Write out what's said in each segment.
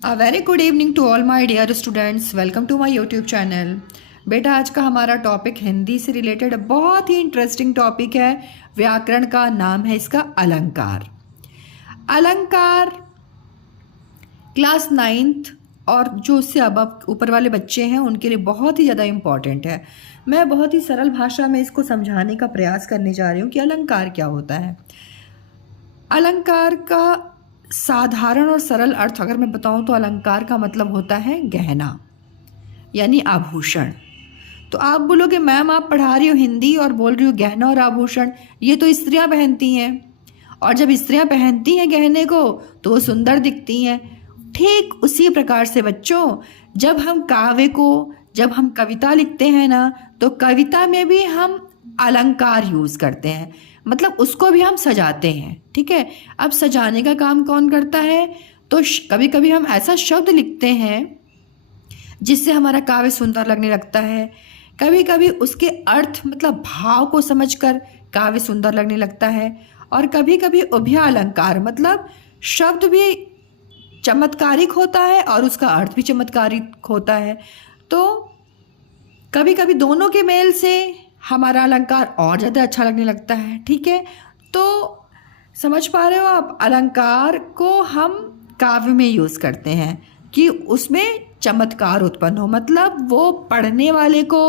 A very good evening to all my dear students. Welcome to my YouTube channel. बेटा, आज का हमारा topic Hindi से रिलेटेड बहुत ही इंटरेस्टिंग टॉपिक है। व्याकरण का नाम है इसका अलंकार। अलंकार क्लास 9th और जो उससे अब ऊपर वाले बच्चे हैं उनके लिए बहुत ही ज़्यादा इम्पॉर्टेंट है। मैं बहुत ही सरल भाषा में इसको समझाने का प्रयास करने जा रही हूँ कि अलंकार क्या होता है। अलंकार का साधारण और सरल अर्थ अगर मैं बताऊं तो अलंकार का मतलब होता है गहना यानी आभूषण। तो आप बोलोगे मैम आप पढ़ा रही हो हिंदी और बोल रही हो गहना और आभूषण, ये तो स्त्रियां पहनती हैं और जब स्त्रियां पहनती हैं गहने को तो वो सुंदर दिखती हैं। ठीक उसी प्रकार से बच्चों, जब हम काव्य को, जब हम कविता लिखते हैं ना, तो कविता में भी हम अलंकार यूज़ करते हैं, मतलब उसको भी हम सजाते हैं। ठीक है, अब सजाने का काम कौन करता है? तो कभी कभी हम ऐसा शब्द लिखते हैं जिससे हमारा काव्य सुंदर लगने लगता है। कभी कभी उसके अर्थ मतलब भाव को समझकर काव्य सुंदर लगने लगता है। और कभी कभी उभय अलंकार मतलब शब्द भी चमत्कारिक होता है और उसका अर्थ भी चमत्कारिक होता है। तो कभी कभी दोनों के मेल से हमारा अलंकार और ज़्यादा अच्छा लगने लगता है। ठीक है, तो समझ पा रहे हो आप? अलंकार को हम काव्य में यूज़ करते हैं कि उसमें चमत्कार उत्पन्न हो, मतलब वो पढ़ने वाले को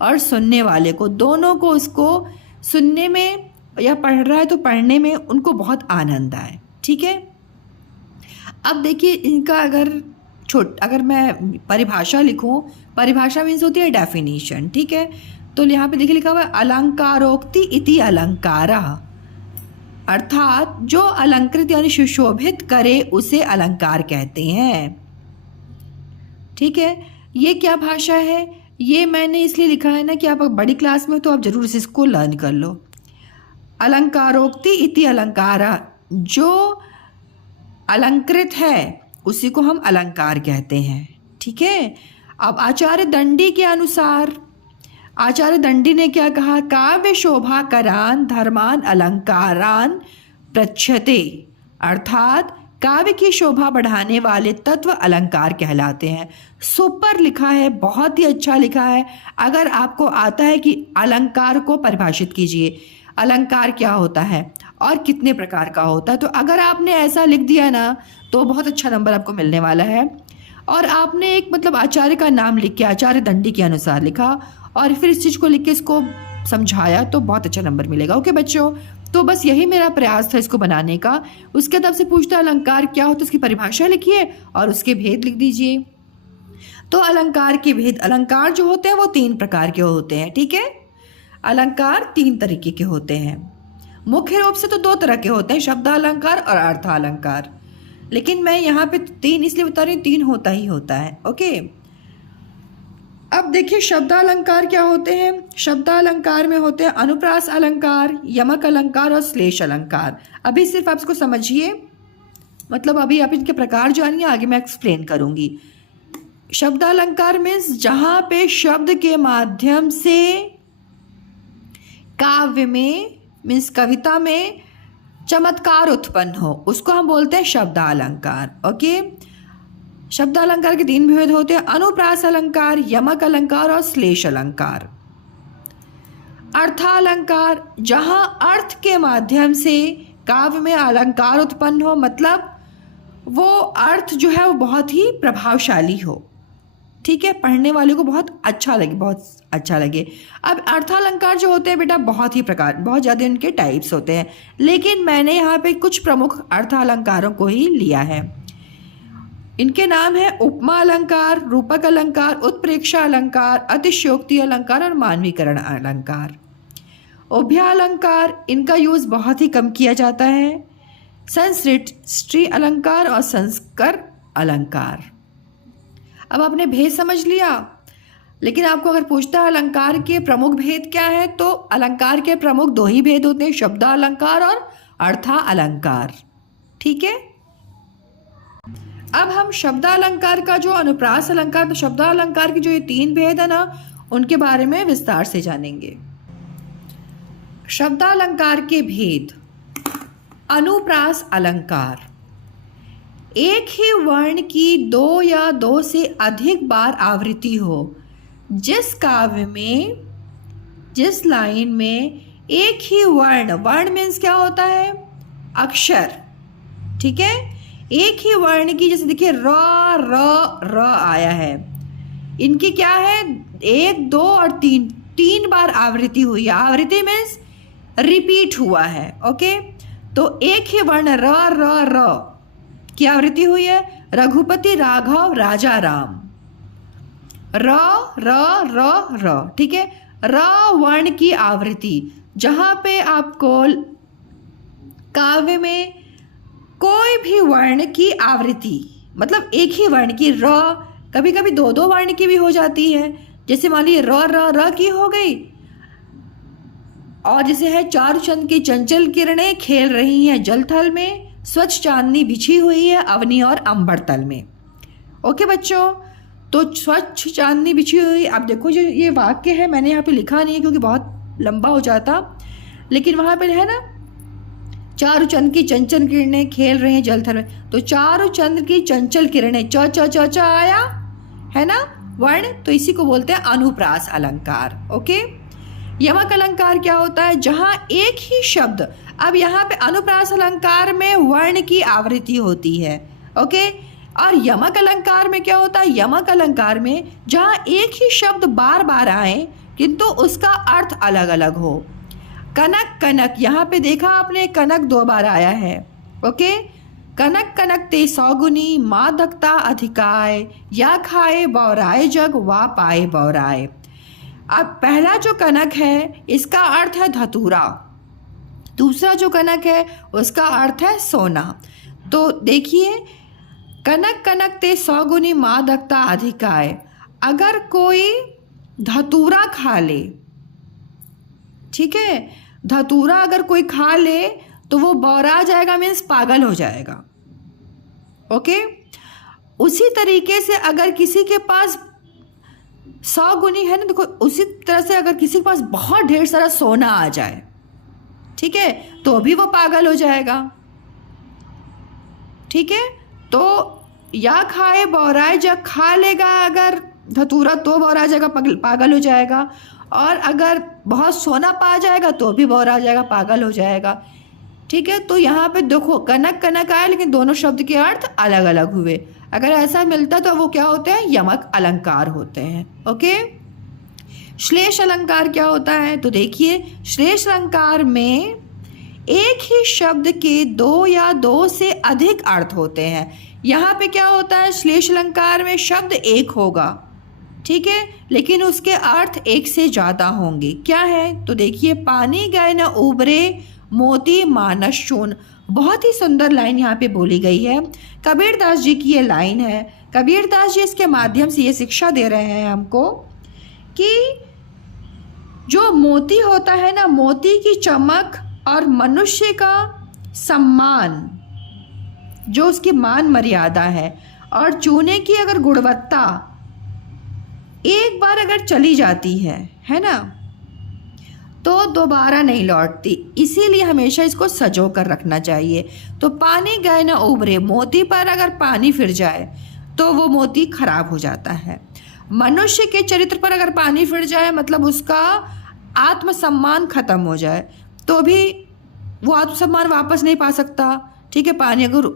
और सुनने वाले को, दोनों को उसको सुनने में या पढ़ रहा है तो पढ़ने में उनको बहुत आनंद आए। ठीक है, अब देखिए इनका अगर मैं परिभाषा लिखूं, परिभाषा मीन्स होती है डेफिनेशन। ठीक है, तो यहाँ पे देखिए लिखा हुआ है अलंकारोक्ति इति अलंकारा, अर्थात जो अलंकृत यानी सुशोभित करे उसे अलंकार कहते हैं। ठीक है, ये क्या भाषा है? ये मैंने इसलिए लिखा है ना कि आप बड़ी क्लास में हो तो आप जरूर इसको लर्न कर लो। अलंकारोक्ति इति अलंकारा, जो अलंकृत है उसी को हम अलंकार कहते हैं। ठीक है, अब आचार्य दंडी के अनुसार, आचार्य दंडी ने क्या कहा? काव्य शोभा करान धर्मान अलंकारान प्रच्छते, अर्थात काव्य की शोभा बढ़ाने वाले तत्व अलंकार कहलाते हैं। सुपर लिखा है, बहुत ही अच्छा लिखा है। अगर आपको आता है कि अलंकार को परिभाषित कीजिए, अलंकार क्या होता है और कितने प्रकार का होता है, तो अगर आपने ऐसा लिख दिया ना तो बहुत अच्छा नंबर आपको मिलने वाला है। और आपने एक मतलब आचार्य का नाम लिख के आचार्य दंडी के अनुसार लिखा और फिर इस चीज़ को लिख के इसको समझाया तो बहुत अच्छा नंबर मिलेगा। ओके बच्चों, तो बस यही मेरा प्रयास था इसको बनाने का। उसके बाद आपसे पूछता अलंकार क्या होता है, उसकी परिभाषा लिखिए और उसके भेद लिख दीजिए। तो अलंकार के भेद, अलंकार जो होते हैं वो 3 प्रकार के होते हैं। ठीक है, अलंकार 3 तरीके के होते हैं। मुख्य रूप से तो 2 तरह के होते हैं, शब्दालंकार और अर्थालंकार, लेकिन मैं यहाँ पे 3 इसलिए बता रही हूँ, 3 होता ही होता है। ओके, अब देखिए शब्दालंकार क्या होते हैं। शब्दालंकार में होते हैं अनुप्रास अलंकार, यमक अलंकार और श्लेष अलंकार। अभी सिर्फ आप इसको समझिए, मतलब अभी आप इनके प्रकार जानिए, आगे मैं एक्सप्लेन करूंगी। शब्दालंकार मीन्स जहां पे शब्द के माध्यम से काव्य में मीन्स कविता में चमत्कार उत्पन्न हो, उसको हम बोलते हैं शब्दालंकार। ओके, शब्दालंकार के 3 भेद होते हैं, अनुप्रास अलंकार, यमक अलंकार और श्लेष अलंकार। अर्थालंकार, जहां अर्थ के माध्यम से काव्य में अलंकार उत्पन्न हो, मतलब वो अर्थ जो है वो बहुत ही प्रभावशाली हो। ठीक है, पढ़ने वाले को बहुत अच्छा लगे, बहुत अच्छा लगे। अब अर्थालंकार जो होते हैं बेटा बहुत ही प्रकार, बहुत ज़्यादा इनके टाइप्स होते हैं, लेकिन मैंने यहाँ पे कुछ प्रमुख अर्थालंकारों को ही लिया है। इनके नाम है उपमा अलंकार, रूपक अलंकार, उत्प्रेक्षा अलंकार, अतिशयोक्ति अलंकार और मानवीकरण अलंकार। उभय अलंकार, इनका यूज़ बहुत ही कम किया जाता है। संसृष्टि अलंकार और संस्कर अलंकार। अब आपने भेद समझ लिया, लेकिन आपको अगर पूछता है अलंकार के प्रमुख भेद क्या है, तो अलंकार के प्रमुख 2 ही भेद होते हैं, शब्दालंकार और अर्था अलंकार। ठीक है, अब हम शब्दालंकार का जो अनुप्रास अलंकार, तो शब्दालंकार की जो ये 3 भेद है ना, उनके बारे में विस्तार से जानेंगे। शब्दालंकार के भेद। अनुप्रास अलंकार, एक ही वर्ण की दो या दो से अधिक बार आवृत्ति हो। जिस काव्य में, जिस लाइन में एक ही वर्ण, वर्ण मीन्स क्या होता है, अक्षर, ठीक है, एक ही वर्ण की, जैसे देखिए र आया है, इनकी क्या है, 1, 2 और 3 बार आवृत्ति हुई है। आवृत्ति मीन्स रिपीट हुआ है। ओके, तो एक ही वर्ण र की आवृत्ति हुई है। रघुपति राघव राजा राम, र, ठीक है, र वर्ण की आवृत्ति। जहाँ पे आपको काव्य में कोई भी वर्ण की आवृत्ति, मतलब एक ही वर्ण की, र, कभी कभी दो दो वर्ण की भी हो जाती है। जैसे मान लीजिए र की हो गई, और जैसे है चारुचंद की चंचल किरणें खेल रही हैं जल थल में, स्वच्छ चांदनी बिछी हुई है अवनी और अंबर तल में। ओके बच्चों, तो स्वच्छ चांदनी बिछी हुई, अब देखो जो ये वाक्य है मैंने यहाँ पे लिखा नहीं है क्योंकि बहुत लंबा हो जाता, लेकिन वहाँ पे है ना, चारुचंद की चंचल किरणें खेल रही हैं जल थल में, तो चारुचंद की चंचल किरणें, च आया है ना वर्ण, तो इसी को बोलते हैं अनुप्रास अलंकार। ओके, यमक अलंकार क्या होता है, जहाँ एक ही शब्द, अब यहाँ पे अनुप्रास अलंकार में वर्ण की आवृत्ति होती है। ओके, और यमक अलंकार में क्या होता है, यमक अलंकार में जहाँ एक ही शब्द बार बार आए किंतु उसका अर्थ अलग अलग हो। कनक कनक, यहाँ पे देखा आपने कनक 2 बार आया है। ओके, कनक कनक ते सौगुनी, माँ दकता अधिकाय, या खाए बौराए जग, वा पाए बौराए। अब पहला जो कनक है इसका अर्थ है धतूरा, दूसरा जो कनक है उसका अर्थ है सोना। तो देखिए, कनक कनक ते सौगुनी, माँ दकता अधिकाय, अगर कोई धतूरा खा ले, ठीक है, धतूरा अगर कोई खा ले तो वो बौरा जाएगा, मीन्स पागल हो जाएगा। ओके, उसी तरीके से अगर किसी के पास 100 गुनी है ना, देखो उसी तरह से अगर किसी के पास बहुत ढेर सारा सोना आ जाए, ठीक है, तो भी वो पागल हो जाएगा। ठीक है, तो या खाए बौराए जग, खा लेगा अगर धतूरा तो बौरा जाएगा, पागल हो जाएगा, और अगर बहुत सोना पा जाएगा तो भी बौरा जाएगा, पागल हो जाएगा। ठीक है, तो यहाँ पे देखो कनक कनक आया लेकिन दोनों शब्द के अर्थ अलग अलग हुए। अगर ऐसा मिलता तो वो क्या होते हैं, यमक अलंकार होते हैं। ओके, श्लेष अलंकार क्या होता है, तो देखिए श्लेष अलंकार में एक ही शब्द के 2 या 2 से अधिक अर्थ होते हैं। यहाँ पे क्या होता है, श्लेष अलंकार में शब्द एक होगा, ठीक है, लेकिन उसके अर्थ एक से ज़्यादा होंगे। क्या है, तो देखिए पानी गए न उबरे, मोती मानस चून। बहुत ही सुंदर लाइन यहाँ पे बोली गई है। कबीरदास जी की ये लाइन है। कबीरदास जी इसके माध्यम से ये शिक्षा दे रहे हैं हमको कि जो मोती होता है ना, मोती की चमक और मनुष्य का सम्मान, जो उसकी मान मर्यादा है, और चूने की अगर गुणवत्ता एक बार अगर चली जाती है ना, तो दोबारा नहीं लौटती। इसीलिए हमेशा इसको सजो कर रखना चाहिए। तो पानी गए न उबरे, मोती पर अगर पानी फिर जाए तो वो मोती खराब हो जाता है। मनुष्य के चरित्र पर अगर पानी फिर जाए, मतलब उसका आत्मसम्मान खत्म हो जाए, तो भी वो आत्मसम्मान वापस नहीं पा सकता। ठीक है, पानी अगर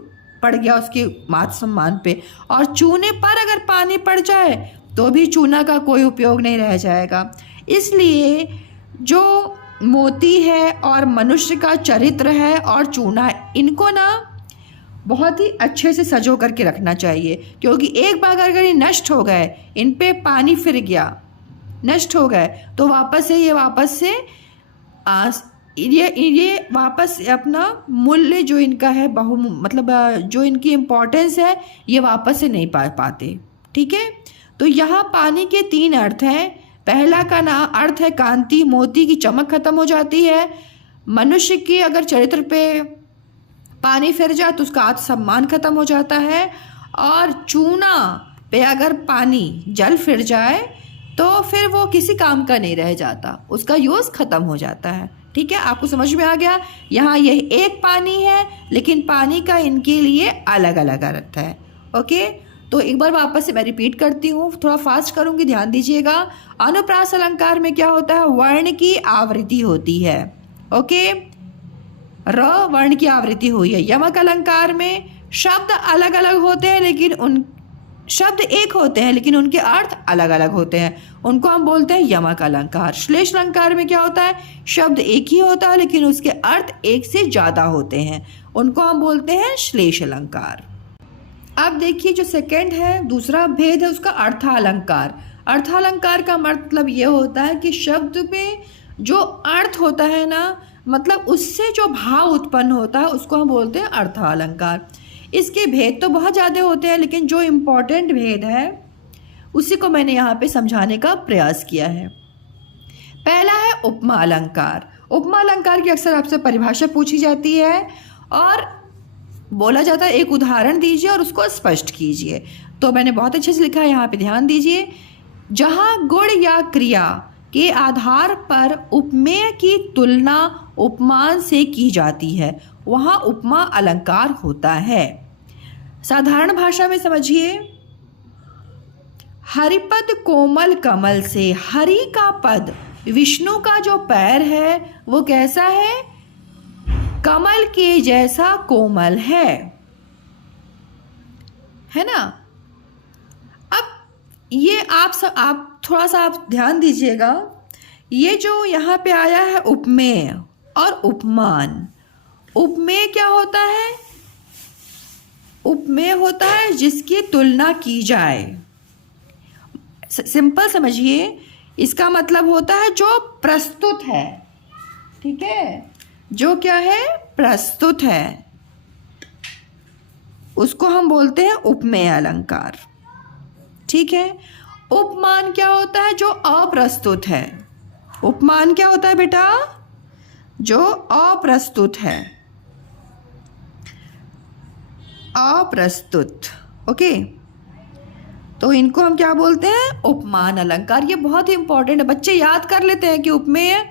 पड़ गया उसके आत्मसम्मान पे, और चूने पर अगर पानी पड़ जाए तो भी चूना का कोई उपयोग नहीं रह जाएगा। इसलिए जो मोती है और मनुष्य का चरित्र है और चूना, इनको ना बहुत ही अच्छे से सजो करके रखना चाहिए, क्योंकि एक बार अगर ये नष्ट हो गए, इन पे पानी फिर गया, नष्ट हो गए, तो वापस से ये वापस अपना मूल्य जो इनका है मतलब जो इनकी इम्पोर्टेंस है, ये वापस से नहीं पाते। ठीक है, तो यहाँ पानी के 3 अर्थ हैं। पहला का अर्थ है कांति, मोती की चमक खत्म हो जाती है। मनुष्य की अगर चरित्र पे पानी फिर जाए तो उसका आत्मसम्मान खत्म हो जाता है, और चूना पे अगर पानी जल फिर जाए तो फिर वो किसी काम का नहीं रह जाता, उसका यूज़ खत्म हो जाता है। ठीक है, आपको समझ में आ गया। यहाँ यह एक पानी है लेकिन पानी का इनके लिए अलग अलग अर्थ है। ओके, तो एक बार वापस से मैं रिपीट करती हूँ, थोड़ा फास्ट करूँगी, ध्यान दीजिएगा। अनुप्रास अलंकार में क्या होता है? वर्ण की आवृत्ति होती है। ओके, र वर्ण की आवृत्ति हुई है। यमक अलंकार में शब्द अलग अलग होते हैं लेकिन उन शब्द एक होते हैं लेकिन उनके अर्थ अलग अलग होते हैं, उनको हम बोलते हैं यमक अलंकार। श्लेष अलंकार में क्या होता है? शब्द एक ही होता है लेकिन उसके अर्थ एक से ज़्यादा होते हैं, उनको हम बोलते हैं श्लेष अलंकार। अब देखिए जो सेकंड है, दूसरा भेद है उसका अर्थालंकार। अर्थालंकार का मतलब ये होता है कि शब्द में जो अर्थ होता है ना, मतलब उससे जो भाव उत्पन्न होता है उसको हम बोलते हैं अर्थालंकार। इसके भेद तो बहुत ज़्यादा होते हैं लेकिन जो इम्पोर्टेंट भेद है उसी को मैंने यहाँ पे समझाने का प्रयास किया है। पहला है उपमा अलंकार। उपमा अलंकार की अक्सर आपसे परिभाषा पूछी जाती है और बोला जाता है एक उदाहरण दीजिए और उसको स्पष्ट कीजिए। तो मैंने बहुत अच्छे से लिखा है, यहाँ पे ध्यान दीजिए। जहाँ गुण या क्रिया के आधार पर उपमेय की तुलना उपमान से की जाती है वहाँ उपमा अलंकार होता है। साधारण भाषा में समझिए, हरिपद कोमल कमल से। हरि का पद, विष्णु का जो पैर है वो कैसा है? कमल के जैसा कोमल है ना। अब ये आप थोड़ा सा आप ध्यान दीजिएगा, ये जो यहाँ पे आया है उपमेय और उपमान। उपमेय क्या होता है? उपमेय होता है जिसकी तुलना की जाए। सिंपल समझिए, इसका मतलब होता है जो प्रस्तुत है। ठीक है, जो क्या है? प्रस्तुत है, उसको हम बोलते हैं उपमेय अलंकार। ठीक है, उपमान क्या होता है? जो अप्रस्तुत है। उपमान क्या होता है बेटा? जो अप्रस्तुत है, अप्रस्तुत। ओके, तो इनको हम क्या बोलते हैं? उपमान अलंकार। ये बहुत ही इंपॉर्टेंट है, बच्चे याद कर लेते हैं कि उपमेय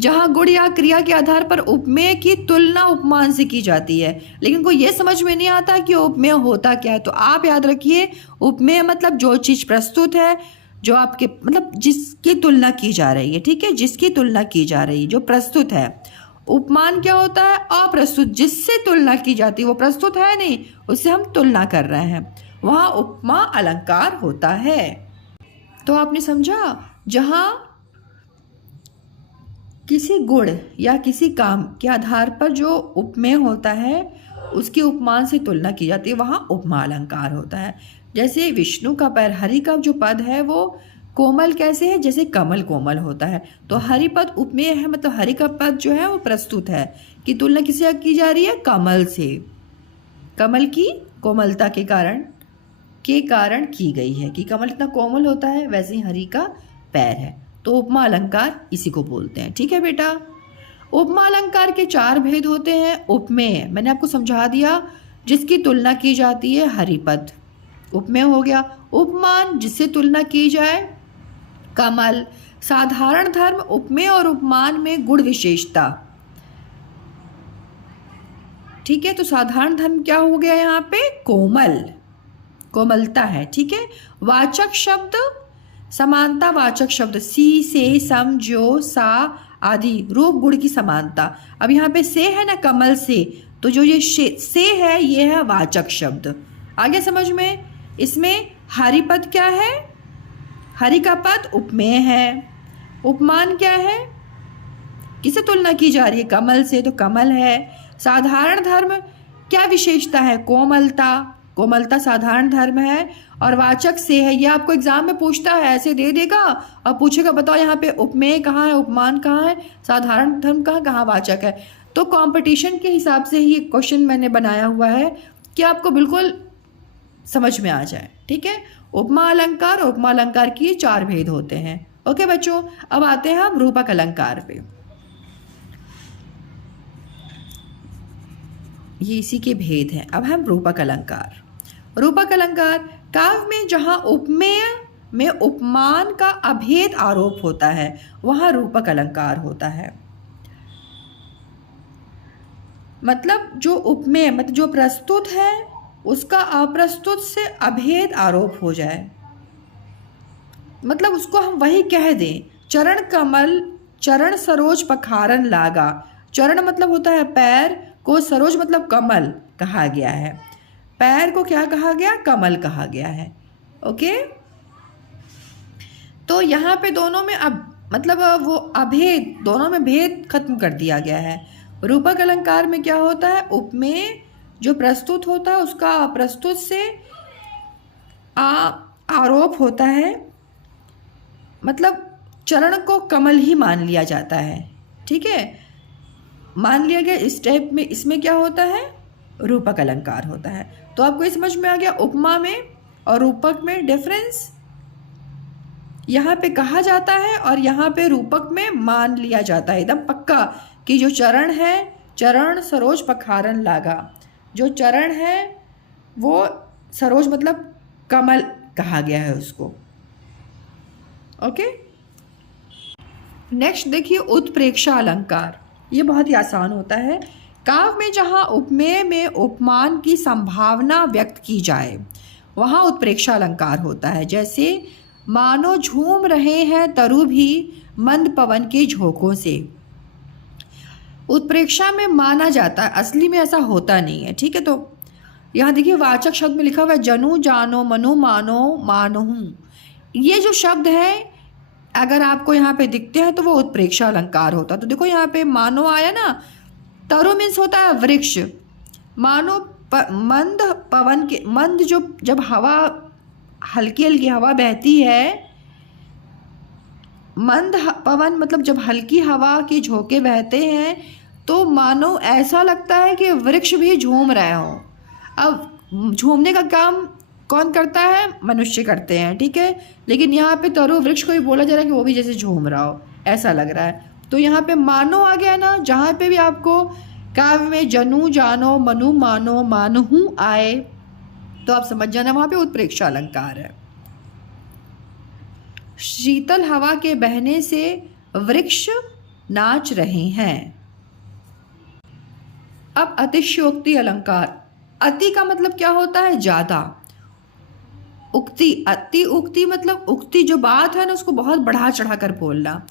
जहाँ गुण या क्रिया के आधार पर उपमेय की तुलना उपमान से की जाती है, लेकिन कोई ये समझ में नहीं आता कि उपमेय होता क्या है। तो आप याद रखिए, उपमेय मतलब जो चीज़ प्रस्तुत है, जो आपके मतलब जिसकी तुलना की जा रही है। ठीक है, जिसकी तुलना की जा रही है, जो प्रस्तुत है। उपमान क्या होता है? अप्रस्तुत, जिससे तुलना की जाती है, वो प्रस्तुत है नहीं, उससे हम तुलना कर रहे हैं, वहाँ उपमा अलंकार होता है। तो आपने समझा, जहाँ किसी गुण या किसी काम के आधार पर जो उपमेय होता है उसकी उपमान से तुलना की जाती है, वहाँ उपमा अलंकार होता है। जैसे विष्णु का पैर, हरि का जो पद है वो कोमल कैसे है? जैसे कमल कोमल होता है। तो हरि पद उपमेय है, मतलब हरि का पद जो है वो प्रस्तुत है, कि तुलना किससे की जा रही है? कमल से। कमल की कोमलता के कारण की गई है, कि कमल इतना कोमल होता है, वैसे ही हरि का पैर है। तो उपमा अलंकार इसी को बोलते हैं। ठीक है बेटा, उपमा अलंकार के 4 भेद होते हैं। उपमेय मैंने आपको समझा दिया, जिसकी तुलना की जाती है, हरिपद उपमेय हो गया। उपमान, जिससे तुलना की जाए, कमल। साधारण धर्म, उपमेय और उपमान में गुण विशेषता। ठीक है, तो साधारण धर्म क्या हो गया यहाँ पे? कोमल, कोमलता है। ठीक है, वाचक शब्द, समानता वाचक शब्द, सी, से, सम, जो, सा आदि, रूप गुण की समानता। अब यहाँ पे से है ना, कमल से, तो जो ये से है ये है वाचक शब्द। आगे समझ में? इसमें हरिपद क्या है? हरि का पद उपमेय है। उपमान क्या है? किससे तुलना की जा रही है? कमल से, तो कमल है। साधारण धर्म क्या विशेषता है? कोमलता, कोमलता साधारण धर्म है। और वाचक से है, ये आपको एग्जाम में पूछता है, ऐसे दे देगा और पूछेगा बताओ यहाँ पे उपमेय कहाँ है, उपमान कहाँ है, साधारण धर्म कहाँ वाचक है। तो कंपटीशन के हिसाब से ही क्वेश्चन मैंने बनाया हुआ है कि आपको बिल्कुल समझ में आ जाए। ठीक है, उपमा अलंकार, उपमा अलंकार की 4 भेद होते हैं। ओके बच्चों, अब आते हैं हम रूपक अलंकार पे। ये इसी के भेद हैं। अब हम रूपक अलंकार। रूपक अलंकार काव्य में जहाँ उपमेय में उपमान का अभेद आरोप होता है वहाँ रूपक अलंकार होता है। मतलब जो उपमेय मतलब जो प्रस्तुत है उसका अप्रस्तुत से अभेद आरोप हो जाए, मतलब उसको हम वही कह दें। चरण कमल चरण सरोज पखारन लागा, चरण मतलब होता है पैर को, सरोज मतलब कमल कहा गया है, पैर को क्या कहा गया, कमल कहा गया है। ओके, तो यहाँ पे दोनों में अब मतलब वो अभेद, दोनों में भेद खत्म कर दिया गया है। रूपक अलंकार में क्या होता है, उपमेय जो प्रस्तुत होता है उसका प्रस्तुत से आरोप होता है, मतलब चरण को कमल ही मान लिया जाता है। ठीक है, मान लिया गया। इस टाइप में इसमें क्या होता है, रूपक अलंकार होता है। तो आपको समझ में आ गया उपमा में और रूपक में डिफरेंस। यहाँ पे कहा जाता है और यहाँ पे रूपक में मान लिया जाता है एकदम पक्का कि जो चरण है, चरण सरोज पखारन लागा, जो चरण है वो सरोज मतलब कमल कहा गया है उसको। ओके, नेक्स्ट देखिए उत्प्रेक्षा अलंकार। ये बहुत ही आसान होता है। काव्य में जहाँ उपमेय में उपमान की संभावना व्यक्त की जाए वहाँ उत्प्रेक्षा अलंकार होता है। जैसे मानो झूम रहे हैं तरु भी मंद पवन के झोंकों से, उत्प्रेक्षा में माना जाता है, असली में ऐसा होता नहीं है। ठीक है, तो यहाँ देखिए वाचक शब्द में लिखा हुआ है जनु जानो मनु मानो मानहूँ। ये जो शब्द है अगर आपको यहाँ पे दिखते हैं तो वो उत्प्रेक्षा अलंकार होता है। तो देखो यहाँ पे मानो आया ना, तरु मीन्स होता है वृक्ष, मानो मंद पवन के, मंद जो जब हवा हल्की हल्की हवा बहती है, मंद पवन मतलब जब हल्की हवा के झोंके बहते हैं तो मानो ऐसा लगता है कि वृक्ष भी झूम रहे हों। अब झूमने का काम कौन करता है, मनुष्य करते हैं। ठीक है, लेकिन यहाँ पे तरु वृक्ष को भी बोला जा रहा है कि वो भी जैसे झूम रहा हो, ऐसा लग रहा है। तो यहाँ पे मानो आ गया ना, जहाँ पे भी आपको काव्य में जनु जानो मनु मानो मानहूँ आए तो आप समझ जाना वहाँ पे उत्प्रेक्षा अलंकार है। शीतल हवा के बहने से वृक्ष नाच रहे हैं। अब अतिशयोक्ति अलंकार। अति का मतलब क्या होता है, ज्यादा। उक्ति, अति उक्ति मतलब उक्ति जो बात है ना उसको बहुत बढ़ा चढ़ा कर बोलना।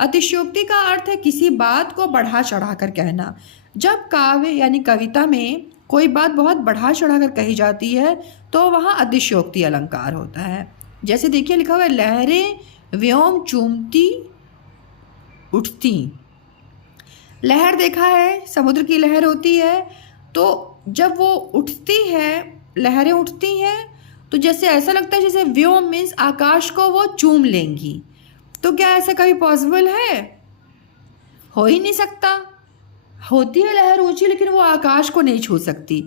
अतिशयोक्ति का अर्थ है किसी बात को बढ़ा चढ़ा कर कहना। जब काव्य यानी कविता में कोई बात बहुत बढ़ा चढ़ा कर कही जाती है तो वहाँ अतिशयोक्ति अलंकार होता है। जैसे देखिए लिखा हुआ है लहरें व्योम चूमती उठती। लहर देखा है, समुद्र की लहर होती है, तो जब वो उठती है, लहरें उठती हैं तो जैसे ऐसा लगता है जैसे व्योम मीन्स आकाश को वो चूम लेंगी। तो क्या ऐसा कभी पॉसिबल है, हो ही नहीं सकता। होती है लहर ऊंची लेकिन वो आकाश को नहीं छू सकती।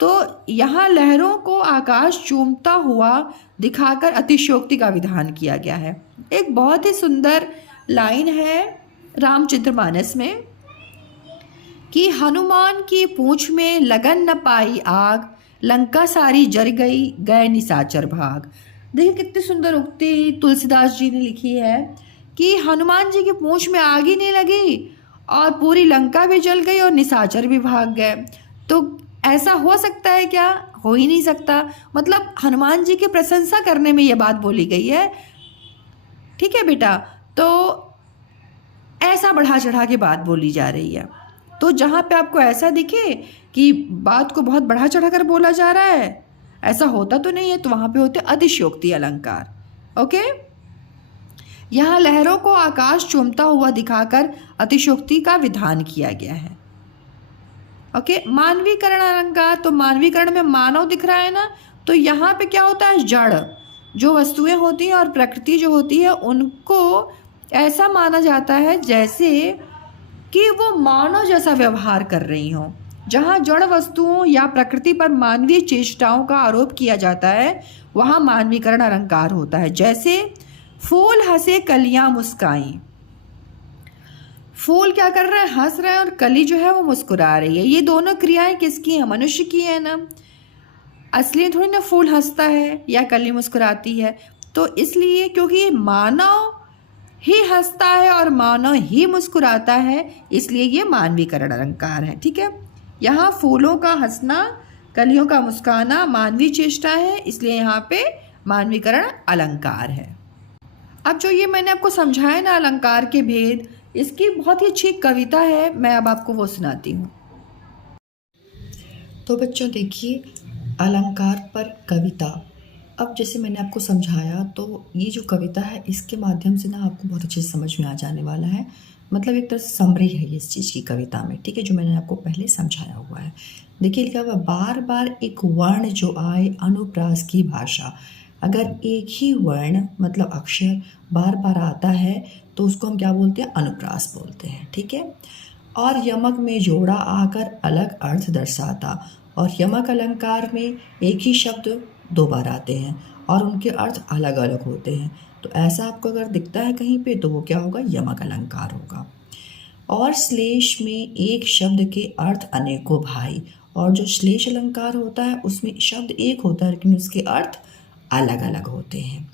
तो यहाँ लहरों को आकाश चूमता हुआ दिखाकर अतिशयोक्ति का विधान किया गया है। एक बहुत ही सुंदर लाइन है रामचरितमानस में कि हनुमान की पूंछ में लगन न पाई आग, लंका सारी जर गई गए निशाचर भाग। देखिए कितनी सुंदर उक्ति तुलसीदास जी ने लिखी है कि हनुमान जी की पूंछ में आग ही नहीं लगी और पूरी लंका भी जल गई और निशाचर भी भाग गए। तो ऐसा हो सकता है क्या, हो ही नहीं सकता। मतलब हनुमान जी की प्रशंसा करने में ये बात बोली गई है। ठीक है बेटा, तो ऐसा बढ़ा चढ़ा के बात बोली जा रही है। तो जहाँ पे आपको ऐसा दिखे कि बात को बहुत बढ़ा चढ़ा कर बोला जा रहा है, ऐसा होता तो नहीं है, तो वहाँ पे होते अतिशयोक्ति अलंकार। ओके, यहाँ लहरों को आकाश चूमता हुआ दिखाकर अतिशयोक्ति का विधान किया गया है। ओके, मानवीकरण अलंकार। तो मानवीकरण में मानव दिख रहा है ना, तो यहाँ पे क्या होता है, जड़ जो वस्तुएं होती हैं और प्रकृति जो होती है उनको ऐसा माना जाता है जैसे कि वो मानव जैसा व्यवहार कर रही हों। जहाँ जड़ वस्तुओं या प्रकृति पर मानवीय चेष्टाओं का आरोप किया जाता है वहाँ मानवीकरण अलंकार होता है। जैसे फूल हंसे कलियां मुस्काई। फूल क्या कर रहा है, हंस रहा है, और कली जो है वो मुस्कुरा रही है। ये दोनों क्रियाएं किसकी हैं, मनुष्य की है ना। असली थोड़ी ना फूल हंसता है या कली मुस्कुराती है। तो इसलिए क्योंकि मानव ही हंसता है और मानव ही मुस्कुराता है, इसलिए ये मानवीकरण अलंकार है। ठीक है, यहाँ फूलों का हंसना, कलियों का मुस्काना मानवीय चेष्टा है, इसलिए यहाँ पे मानवीकरण अलंकार है। अब जो ये मैंने आपको समझाया ना अलंकार के भेद, इसकी बहुत ही अच्छी कविता है, मैं अब आपको वो सुनाती हूँ। तो बच्चों देखिए, अलंकार पर कविता। अब जैसे मैंने आपको समझाया तो ये जो कविता है इसके माध्यम से ना आपको बहुत अच्छे से समझ में आ जाने वाला है। मतलब एक तरह से समरी है ये इस चीज़ की कविता में, ठीक है, जो मैंने आपको पहले समझाया हुआ है। देखिए लिखा हुआ, बार बार एक वर्ण जो आए अनुप्रास की भाषा। अगर एक ही वर्ण मतलब अक्षर बार बार आता है तो उसको हम क्या बोलते हैं, अनुप्रास बोलते हैं, ठीक है। और यमक में जोड़ा आकर अलग अर्थ दर्शाता। और यमक अलंकार में एक ही शब्द दो बार आते हैं और उनके अर्थ अलग अलग होते हैं। तो ऐसा आपको अगर दिखता है कहीं पे तो वो क्या होगा, यमक अलंकार होगा। और श्लेष में एक शब्द के अर्थ अनेकों भाई। और जो श्लेष अलंकार होता है उसमें शब्द एक होता है लेकिन उसके अर्थ अलग अलग होते हैं।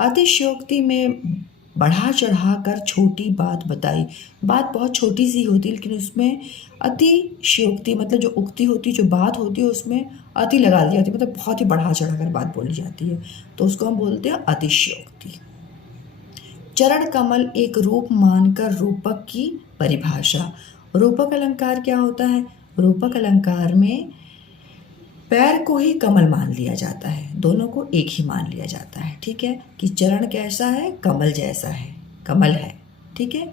अतिशयोक्ति में बढ़ा चढ़ा कर छोटी बात बताई। बात बहुत छोटी सी होती है लेकिन उसमें अतिशयोक्ति मतलब जो उक्ति होती है, जो बात होती है उसमें अति लगा दी जाती है, मतलब बहुत ही बढ़ा चढ़ा कर बात बोली जाती है, तो उसको हम बोलते हैं अतिशयोक्ति। चरण कमल एक रूप मानकर रूपक की परिभाषा। रूपक अलंकार क्या होता है, रूपक अलंकार में पैर को ही कमल मान लिया जाता है, दोनों को एक ही मान लिया जाता है, ठीक है, कि चरण कैसा है, कमल जैसा है, कमल है, ठीक है।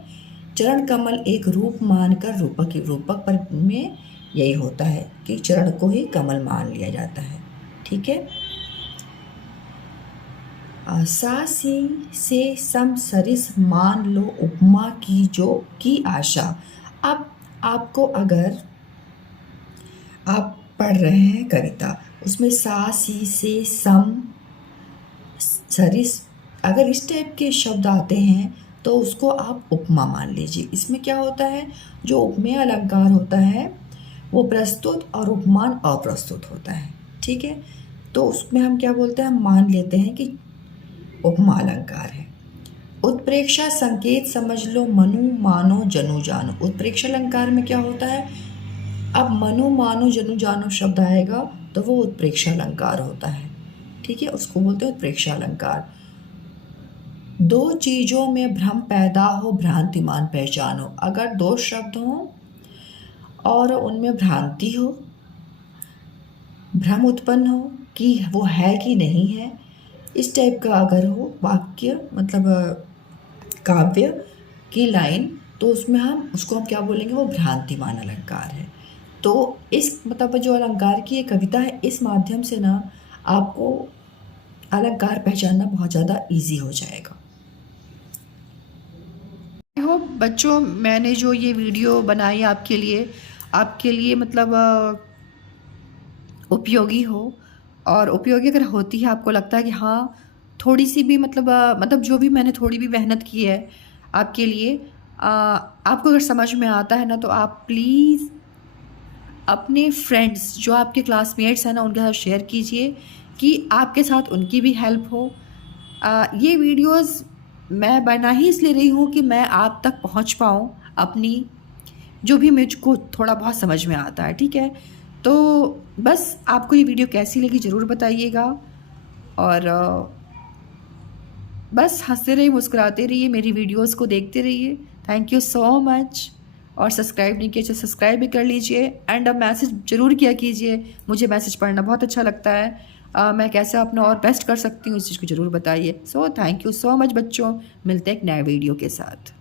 चरण कमल एक रूप मानकर रूपक पर में यही होता है कि चरण को ही कमल मान लिया जाता है, ठीक है। सासी से सम सरिस मान लो उपमा की जो की आशा। अब आपको अगर आप पढ़ रहे हैं कविता, उसमें सा सी से सम सरिस अगर इस टाइप के शब्द आते हैं तो उसको आप उपमा मान लीजिए। इसमें क्या होता है, जो उपमेय अलंकार होता है वो प्रस्तुत और उपमान अप्रस्तुत होता है, ठीक है। तो उसमें हम क्या बोलते हैं, हम मान लेते हैं कि उपमा अलंकार है। उत्प्रेक्षा संकेत समझ लो मनु मानो जनु जानो। उत्प्रेक्षा अलंकार में क्या होता है, अब मनु मानो जनु जानो शब्द आएगा तो वो उत्प्रेक्षा अलंकार होता है, ठीक है, उसको बोलते हैं उत्प्रेक्षा अलंकार। दो चीजों में भ्रम पैदा हो भ्रांतिमान पहचानो। अगर दो शब्द हों और उनमें भ्रांति हो, भ्रम उत्पन्न हो कि वो है कि नहीं है, इस टाइप का अगर हो वाक्य मतलब काव्य की लाइन, तो उसमें उसको हम क्या बोलेंगे, वो भ्रांतिमान अलंकार है। तो इस मतलब जो अलंकार की ये कविता है, इस माध्यम से ना आपको अलंकार पहचानना बहुत ज़्यादा इजी हो जाएगा। आई होप बच्चों मैंने जो ये वीडियो बनाई आपके लिए मतलब उपयोगी हो, और उपयोगी अगर होती है, आपको लगता है कि हाँ थोड़ी सी भी मतलब जो भी मैंने थोड़ी भी मेहनत की है आपके लिए, आपको अगर समझ में आता है ना, तो आप प्लीज़ अपने फ्रेंड्स जो आपके क्लासमेट्स हैं ना उनके साथ शेयर कीजिए कि आपके साथ उनकी भी हेल्प हो। ये वीडियोस मैं बना ही इसलिए रही हूँ कि मैं आप तक पहुँच पाऊँ अपनी जो भी मुझको थोड़ा बहुत समझ में आता है, ठीक है। तो बस आपको ये वीडियो कैसी लगी ज़रूर बताइएगा, और बस हंसते रहिए, मुस्कुराते रहिए, मेरी वीडियोस को देखते रहिए। Thank you so much. और सब्सक्राइब नहीं किया तो सब्सक्राइब भी कर लीजिए, एंड अब मैसेज ज़रूर किया कीजिए, मुझे मैसेज पढ़ना बहुत अच्छा लगता है। मैं कैसे अपना और बेस्ट कर सकती हूँ इस चीज़ को ज़रूर बताइए। So thank you so much बच्चों, मिलते हैं एक नए वीडियो के साथ।